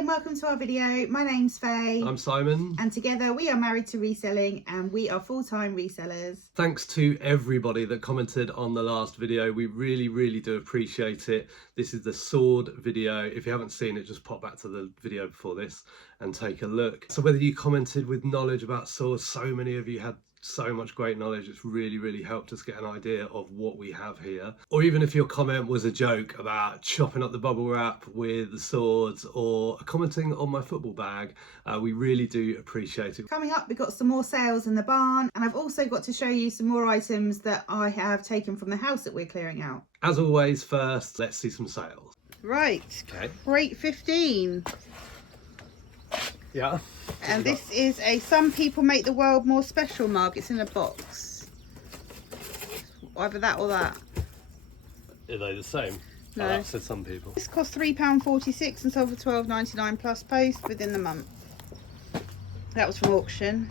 and welcome to our video. My name's Faye. I'm Simon. And together we are married to reselling and we are full-time resellers. Thanks to everybody that commented on the last video. We really do appreciate it. This is the sword video. If you haven't seen it, just pop back to the video before this and take a look. So whether you commented with knowledge about swords, so many of you had so much great knowledge. It's really helped us get an idea of what we have here. Or even if your comment was a joke about chopping up the bubble wrap with the swords or commenting on my football bag, we really do appreciate it. Coming up, we've got some more sales in the barn, and I've also got to show you some more items that I have taken from the house that we're clearing out. As always, first, let's see some sales. Right, Okay. crate 15. Yeah. And this is a Some People Make the World More Special mug. It's in a box. Either that or that. Are they the same? No. Oh, that said some people. This cost £3.46 and sold for £12.99 plus post within the month. That was from auction.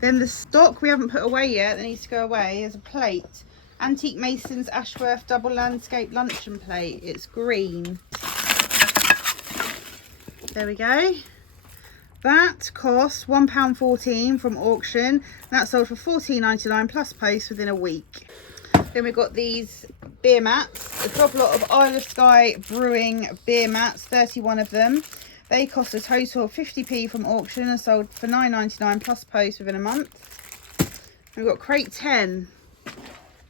Then the stock we haven't put away yet, that needs to go away, is a plate. Antique Mason's Ashworth Double Landscape Luncheon Plate. It's green. There we go. That cost £1.14 from auction. That sold for £14.99 plus post within a week. Then we've got these beer mats, a drop lot of Isle of Skye Brewing beer mats, 31 of them. They cost a total of 50p from auction and sold for £9.99 plus post within a month. We've got crate 10.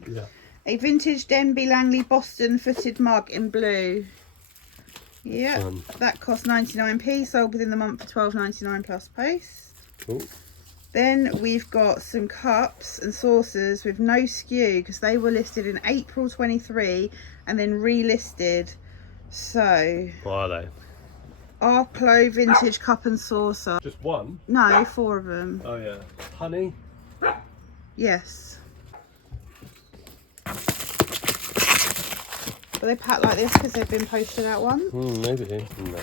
Yeah. A vintage Denby Langley Boston footed mug in blue. Yeah, that cost 99p, sold within the month for £12.99 plus post. Cool. Then we've got some cups and saucers with no skew because they were listed in April 23 and then relisted. So, What are they? Arklow vintage cup and saucer. Just one? No, 4 of them. Oh yeah. Honey? Yes. Are they packed like this because they've been posted out one? Maybe. No.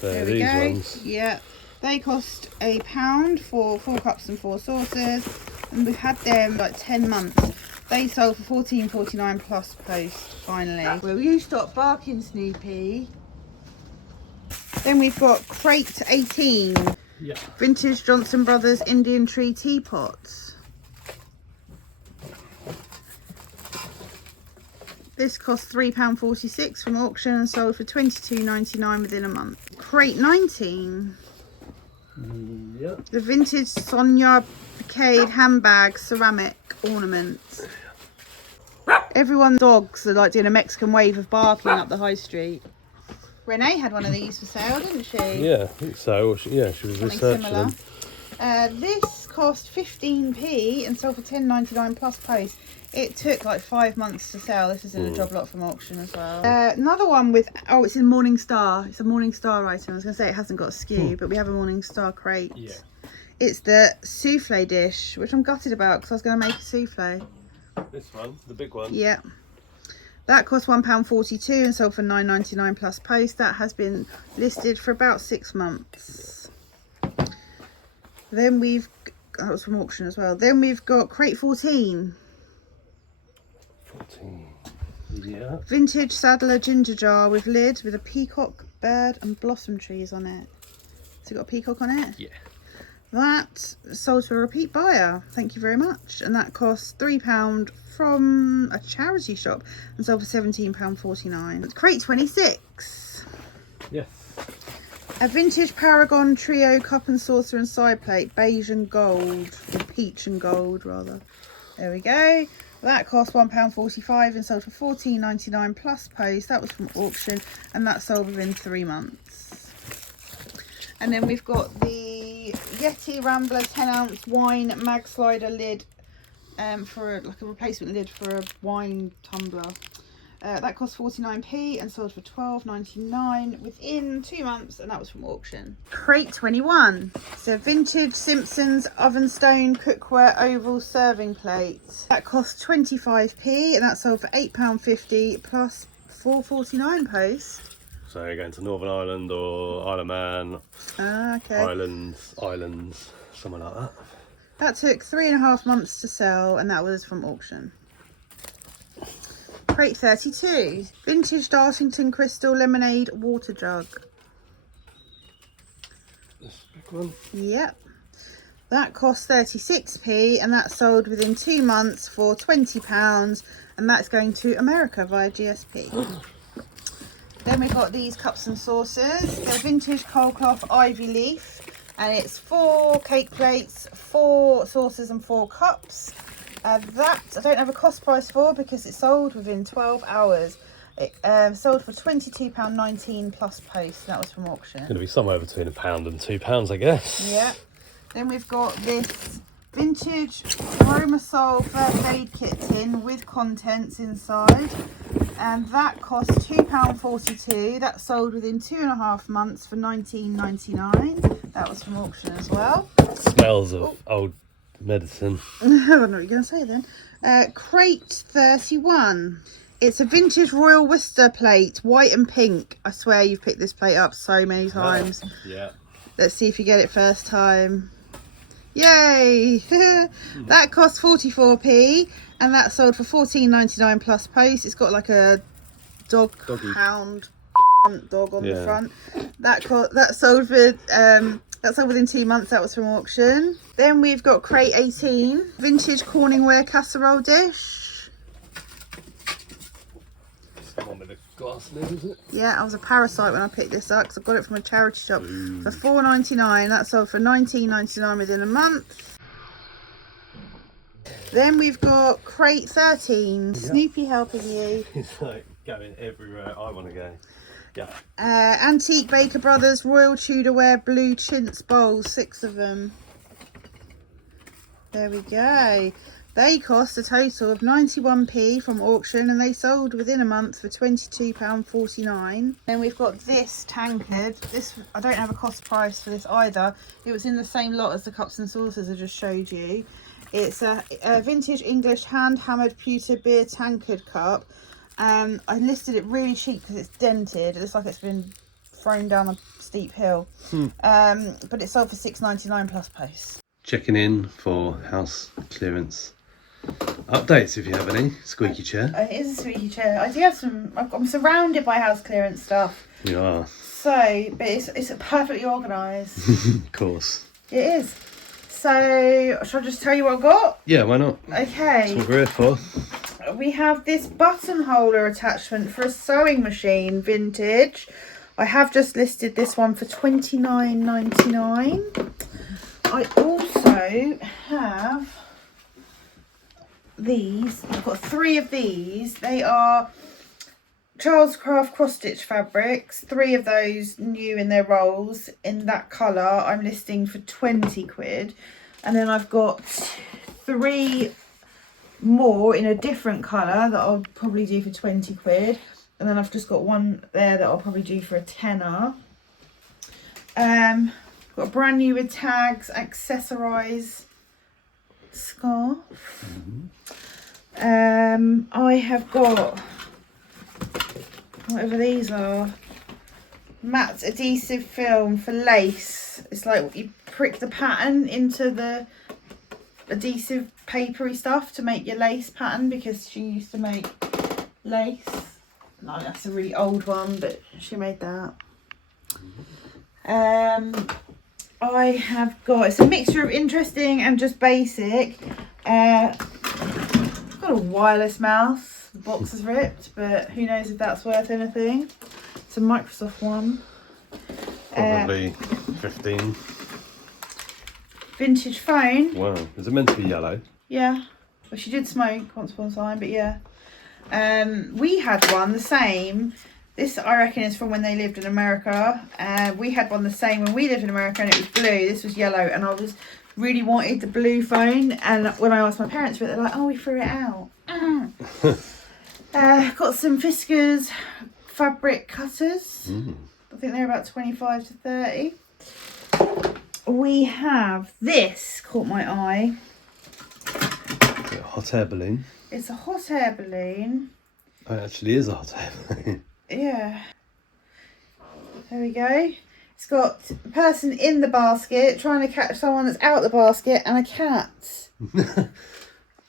There we these go. ones. Yeah. They cost £1 for 4 cups and 4 saucers, and we've had them like 10 months. They sold for £14.49 plus post finally. Will you stop barking, Snoopy? Then we've got crate 18. Yeah. Vintage Johnson Brothers Indian Tree teapots. This cost £3.46 from auction and sold for £22.99 within a month. Crate 19. Yeah. The vintage Sonia Brocade handbag ceramic ornaments. Everyone's dogs are like doing a Mexican wave of barking up the high street. Renee had one of these for sale, didn't she? Yeah, I think so. Or she was Something researching similar. them. This cost 15p and sold for £10.99 plus post. It took like 5 months to sell. This is in a job lot from auction as well. Another one with, oh, it's in Morning Star. It's a Morning Star item. I was going to say it hasn't got a skew, but we have a Morning Star crate. Yeah. It's the souffle dish, which I'm gutted about because I was going to make a souffle. This one, the big one. Yeah. That cost £1.42 and sold for £9.99 plus post. That has been listed for about 6 months. Then we've, that was from auction as well. Then we've got crate 14. 14. Yeah. Vintage Sadler ginger jar with lid with a peacock, bird and blossom trees on it. Has it got a peacock on it? Yeah. That sold to a repeat buyer. Thank you very much. And that costs £3 from a charity shop and sold for £17.49. Crate 26. Yes. A vintage Paragon Trio cup and saucer and side plate, beige and gold, or peach and gold rather. There we go. That cost £1.45 and sold for £14.99 plus post. That was from auction and that sold within 3 months. And then we've got the Yeti Rambler 10-ounce wine mag slider lid for like a replacement lid for a wine tumbler. That cost 49p and sold for £12.99 within 2 months, and that was from auction. Crate 21. It's a vintage Simpsons oven stone cookware oval serving plate. That cost 25p and that sold for £8.50 plus £4.49 post. So you're going to Northern Ireland or Isle of Man, Okay. Islands, something like that. That took 3.5 months to sell and that was from auction. Crate 32. Vintage Dartington Crystal Lemonade Water Jug. This big one. Yep. That cost 36p and that sold within 2 months for £20, and that's going to America via GSP. Then we've got these cups and saucers. They're vintage coal cloth ivy leaf, and it's 4 cake plates, 4 saucers and 4 cups. That I don't have a cost price for because it sold within 12 hours. It sold for £22.19 plus post. That was from auction. Going to be somewhere between £1 and £2, I guess. Yeah. Then we've got this vintage Aromasol first aid kit tin with contents inside, and that cost £2.42. That sold within 2.5 months for £19.99. That was from auction as well. Smells of old medicine. I don't know what you're going to say then. Crate 31. It's a vintage Royal Worcester plate, white and pink. I swear you've picked this plate up so many times. Yeah. Let's see if you get it first time. Yay! That cost 44p and that sold for £14.99 plus post. It's got like a doggy hound dog on the front. That sold within 2 months. That was from auction. Then we've got crate 18, vintage Corningware casserole dish. One with a glass lid, is it? Yeah, I was a parasite when I picked this up because I got it from a charity shop for £4.99. That sold for £19.99 within a month. Then we've got crate 13, Snoopy helping you. It's like going everywhere I want to go. Yeah. Antique Baker Brothers Royal Tudorware blue chintz bowls, 6 of them. There we go. They cost a total of 91p from auction and they sold within a month for £22.49. Then we've got this tankard. This, I don't have a cost price for this either. It was in the same lot as the cups and saucers I just showed you. It's a vintage English hand hammered pewter beer tankard cup. I listed it really cheap because it's dented. It looks like it's been thrown down a steep hill. But it sold for £6.99 plus post. Checking in for house clearance updates if you have any. Squeaky chair. It is a squeaky chair. I do have some. I'm surrounded by house clearance stuff. You are. So, but it's perfectly organised. Of course. It is. So, shall I just tell you what I've got? Yeah, why not? Okay. That's what we're here for. We have this button holder attachment for a sewing machine, vintage. I have just listed this one for £29.99. I also have these. I've got 3 of these. They are Charles Craft cross stitch fabrics. 3 of those new in their rolls in that colour. I'm listing for 20 quid. And then I've got 3 more in a different colour that I'll probably do for 20 quid. And then I've just got one there that I'll probably do for a tenner. Got a brand new with tags, accessorise scarf. I have got whatever these are, matte adhesive film for lace. It's like you prick the pattern into the adhesive papery stuff to make your lace pattern, because she used to make lace. No, that's a really old one, but she made that. I have got, it's a mixture of interesting and just basic. I've got a wireless mouse. The box is ripped, but who knows if that's worth anything. It's a Microsoft one. Probably 15. Vintage phone. Wow. Is it meant to be yellow? Yeah. Well, she did smoke once upon a time, but yeah. We had one the same. This, I reckon, is from when they lived in America. We had one the same when we lived in America, and it was blue. This was yellow, and I was really wanted the blue phone. And when I asked my parents for it, they're like, "Oh, we threw it out." Got some Fiskars fabric cutters. I think they're about 25 to 30. We have this, caught my eye. A hot air balloon. It's a hot air balloon. Oh, it actually is a hot air balloon. Yeah. There we go. It's got a person in the basket trying to catch someone that's out the basket and a cat.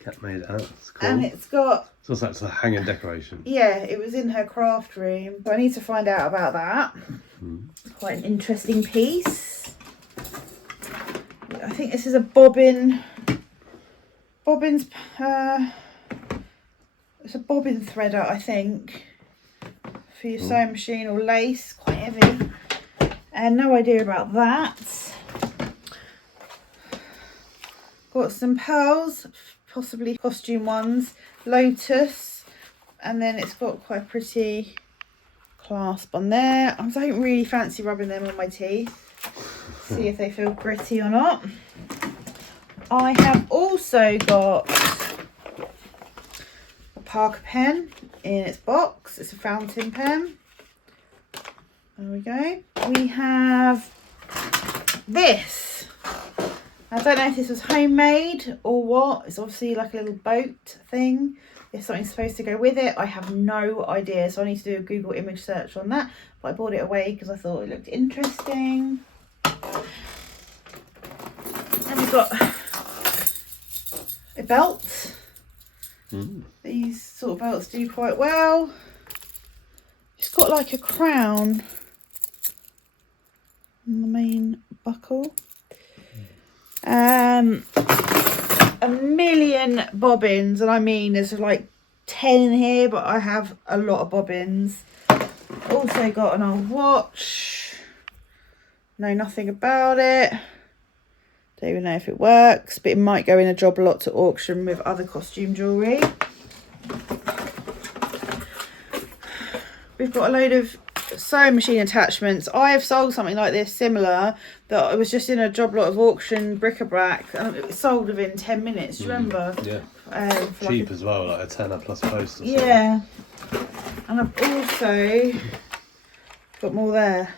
cat made out. It's cool. And it's got... So that's a hanging decoration. Yeah, it was in her craft room. So I need to find out about that. It's quite an interesting piece. I think this is a bobbin. It's a bobbin threader, I think, for your sewing machine, or lace. Quite heavy. And no idea about that. Got some pearls, possibly costume ones. Lotus. And then it's got quite a pretty clasp on there. I don't really fancy rubbing them on my teeth. See if they feel gritty or not. I have also got a Parker pen in its box. It's a fountain pen. There we go. We have this. I don't know if this was homemade or what. It's obviously like a little boat thing. If something's supposed to go with it, I have no idea. So I need to do a Google image search on that. But I bought it away because I thought it looked interesting. And we've got a belt. These sort of belts do quite well. It's got like a crown on the main buckle. A million bobbins, and I mean there's like 10 in here, but I have a lot of bobbins. Also got an old watch. Know nothing about it. Don't even know if it works, but it might go in a job lot to auction with other costume jewellery. We've got a load of sewing machine attachments. I have sold something like this similar that it was just in a job lot of auction bric-a-brac, and it was sold within 10 minutes. Do you remember? Yeah. Cheap like as well, like a tenner plus post or something. Yeah. And I've also got more there.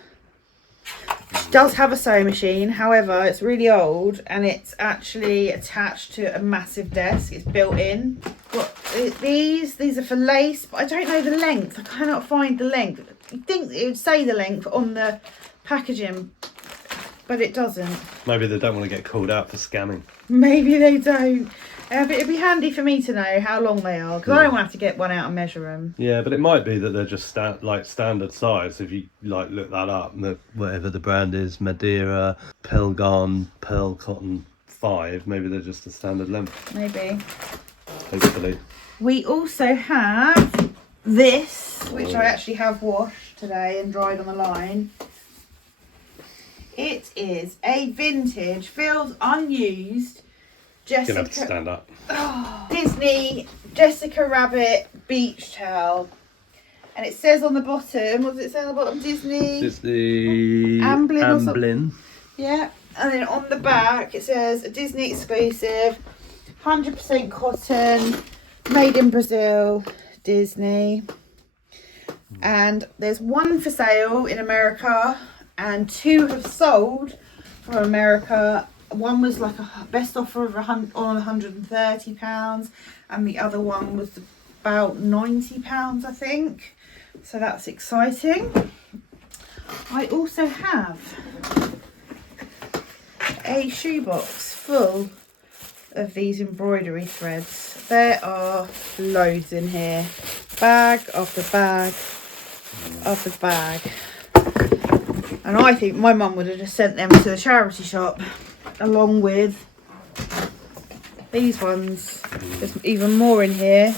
She does have a sewing machine, however it's really old and it's actually attached to a massive desk. It's built in. Got these are for lace, but I don't know the length. I cannot find the length. You'd think it would say the length on the packaging, but it doesn't. Maybe they don't want to get called out for scamming. Maybe they don't. But it'd be handy for me to know how long they are, because I don't want to have to get one out and measure them. Yeah, but it might be that they're just standard size. If you like look that up, whatever the brand is, Madeira, Pelgon, Pearl Cotton 5, maybe they're just a standard length. Maybe. Hopefully. We also have this, which I actually have washed today and dried on the line. It is a vintage, feels unused, Jessica, Gonna have to stand up. Disney Jessica Rabbit beach towel. And it says on the bottom, what does it say on the bottom? Disney Amblin or something. Yeah. And then on the back it says a Disney exclusive, 100% cotton, made in Brazil, Disney. And there's one for sale in America and 2 have sold from America. One was like a best offer of £130 and the other one was about £90, I think. So that's exciting. I also have a shoebox full of these embroidery threads. There are loads in here. Bag after bag after bag. And I think my mum would have just sent them to the charity shop along with these ones. There's even more in here,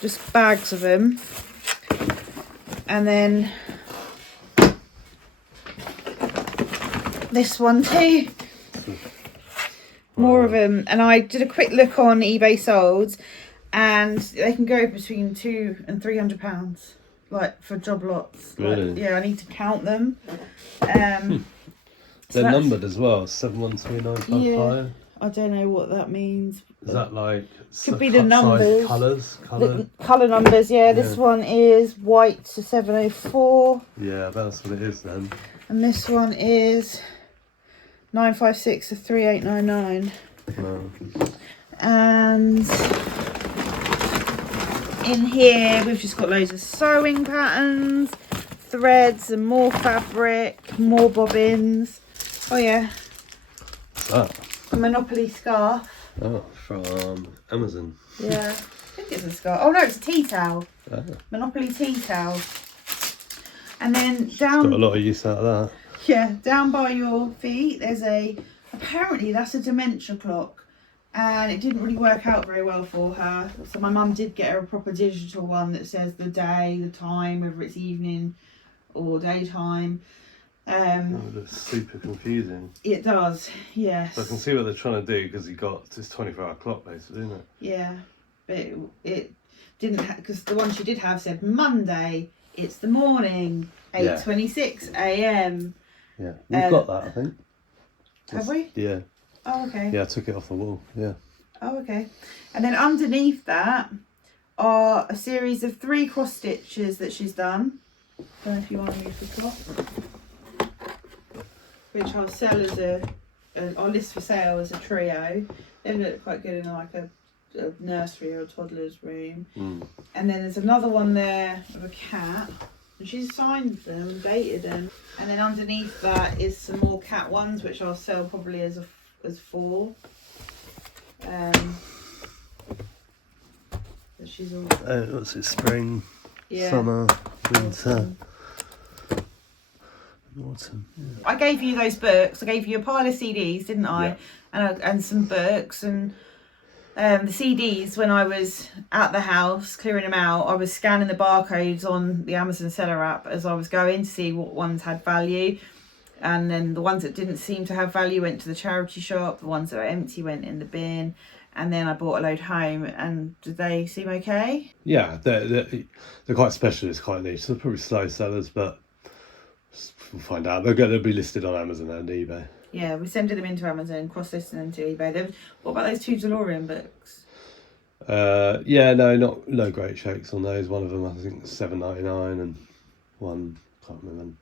just bags of them. And then this one too, more of them. And I did a quick look on eBay solds and they can go between £200 and £300, like for job lots. Really? Like, yeah, I need to count them. They're numbered as well, 712955. Yeah, I don't know what that means. Is that like could be the numbers, colours? The colour numbers? Yeah, this one is white to 704. Yeah, that's what it is then. And this one is 956 to 3899. No. And in here we've just got loads of sewing patterns, threads and more fabric, more bobbins. Oh yeah, What's that? a Monopoly scarf. Oh, from Amazon. Yeah, I think it's a scarf. Oh no, it's a tea towel. Oh. Monopoly tea towel. And then Got a down, lot of use out of that. yeah, down by your feet, there's apparently that's a dementia clock. And it didn't really work out very well for her. So my mum did get her a proper digital one that says the day, the time, whether it's evening or daytime. That's super confusing. It does, yes. So I can see what they're trying to do because you got this 24-hour clock basically, isn't it? Yeah, but it didn't, because the one she did have said Monday, it's the morning, 8:26 a.m. Yeah, we've got that, I think. Have we? Yeah. Oh, okay. Yeah, I took it off the wall. Yeah. Oh, okay. And then underneath that are a series of 3 cross stitches that she's done. Don't know if you want to use the cloth. Which I'll sell as I'll list for sale as a trio. They look quite good in like a nursery or a toddler's room. Mm. And then there's another one there of a cat. And she's signed them and dated them. And then underneath that is some more cat ones, which I'll sell probably as 4. She's all What's it? Spring, summer, winter, autumn. Yeah. I gave you those books. I gave you a pile of CDs, didn't I? Yeah. And some books and the CDs. When I was at the house clearing them out, I was scanning the barcodes on the Amazon seller app as I was going to see what ones had value. And then the ones that didn't seem to have value went to the charity shop. The ones that were empty went in the bin. And then I bought a load home. And did they seem okay? Yeah, they're quite specialist, quite niche. They're probably slow sellers, but we'll find out. They'll be listed on Amazon and eBay. Yeah, we're sending them into Amazon, cross-listing them to eBay. What about those 2 DeLorean books? Yeah, no great shakes on those. One of them I think $7.99 and one can't remember.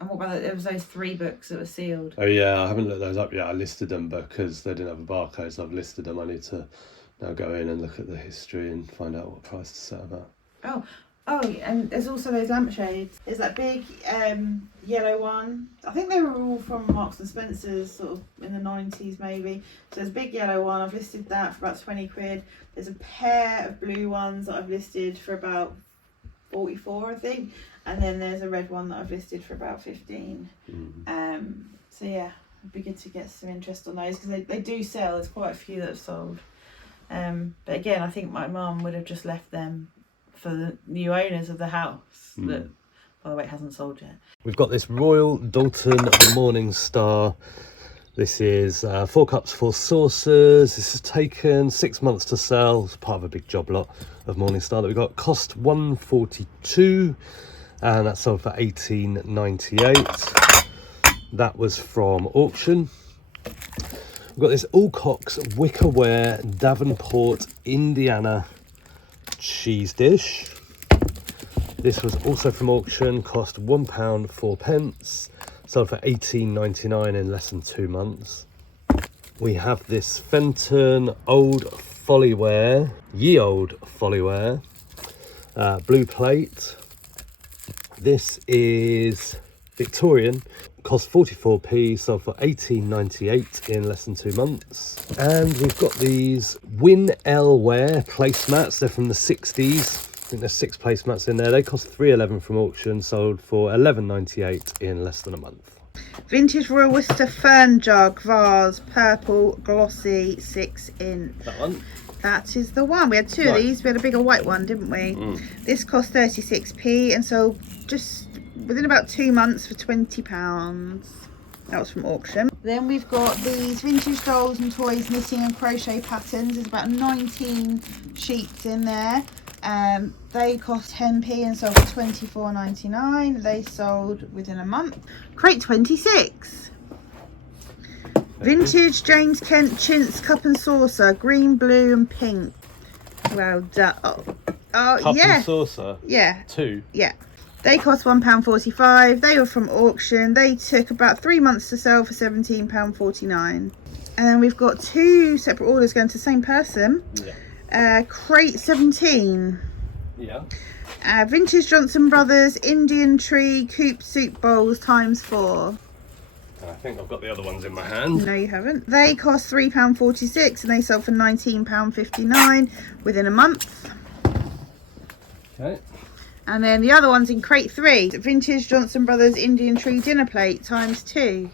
And what about there was those 3 books that were sealed? Oh yeah, I haven't looked those up yet. I listed them because they didn't have a barcode, so I've listed them. I need to now go in and look at the history and find out what price to set them at. Oh, and there's also those lampshades. There's that big yellow one. I think they were all from Marks and Spencer's, sort of in the 90s maybe. So there's a big yellow one. I've listed that for about 20 quid. There's a pair of blue ones that I've listed for about 44, I think. And then there's a red one that I've listed for about 15. So yeah, it'd be good to get some interest on those because they do sell. There's quite a few that have sold. But again, I think my mum would have just left them for the new owners of the house that, by the way, hasn't sold yet. We've got this Royal Dalton Morning Star. This is 4 cups, 4 saucers. This is taken 6 months to sell. It's part of a big job lot of Morning Star that we got. Cost $142 and that sold for $18.98. That was from auction. We've got this Alcock's Wickerware Davenport, Indiana cheese dish. This was also from auction, cost £1 4p, sold for $18.99 in less than 2 months. We have this Fenton Old Follyware, Ye Old Follyware, blue plate. This is Victorian, cost 44p, sold for $18.98 in less than 2 months. And we've got these Win-Elware placemats. They're from the 60s. I think there's 6 placemats in there. They cost $3.11 from auction, sold for $11.98 in less than a month. Vintage Royal Worcester Fern Jug Vase, purple, glossy, 6-inch. That one? That is the one. We had 2 of these. We had a bigger white one, didn't we? This cost 36p and sold just within about 2 months for £20. That was from auction. Then we've got these vintage dolls and toys knitting and crochet patterns. There's about 19 sheets in there. They cost 10p and sold for $24.99. They sold within a month. Crate 26. Vintage James Kent Chintz cup and saucer, green, blue and pink. Well done. Cup yeah. and saucer? Yeah. 2? Yeah. They cost £1.45. They were from auction. They took about 3 months to sell for £17.49. And then we've got 2 separate orders going to the same person. Yeah. Crate 17. Yeah. Vintage Johnson Brothers Indian Tree Coupe Soup Bowls ×4. And I think I've got the other ones in my hand. No, you haven't. They cost £3.46 and they sold for £19.59 within a month. Okay. And then the other one's in crate 3. Vintage Johnson Brothers Indian Tree Dinner Plate ×2.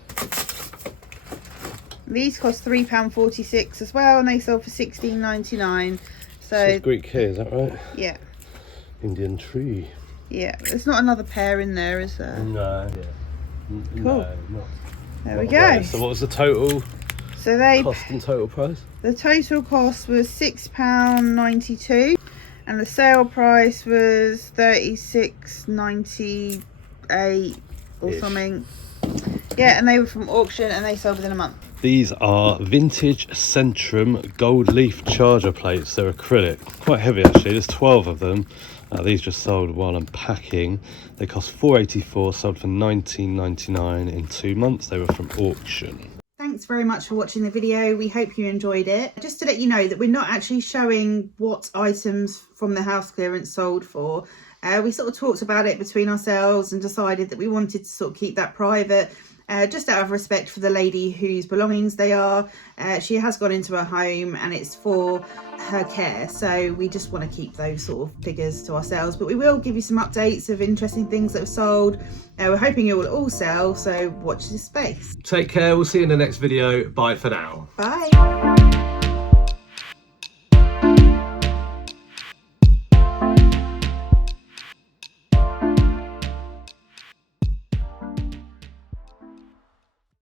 These cost £3.46 as well and they sold for £16.99. So it's Greek here, is that right? Yeah. Indian tree. Yeah. There's not another pair in there, is there? No. Cool. No, not. There we Not go. right. So what was the total So they cost and total price? the total cost was £6.92 and the sale price was $36.98 or something. Yeah, and they were from auction and they sold within a month. These are vintage Centrum gold leaf charger plates. They're acrylic, quite heavy actually. There's 12 of them. These just sold while unpacking. They cost $4.84, sold for $19.99 in 2 months. They were from auction. Thanks very much for watching the video. We hope you enjoyed it. Just to let you know that we're not actually showing what items from the house clearance sold for. We sort of talked about it between ourselves and decided that we wanted to sort of keep that private. Just out of respect for the lady whose belongings they are. She has gone into her home and it's for her care, so we just want to keep those sort of figures to ourselves, but we will give you some updates of interesting things that have sold. We're hoping it will all sell, so watch this space. Take care, we'll see you in the next video. Bye for now. Bye.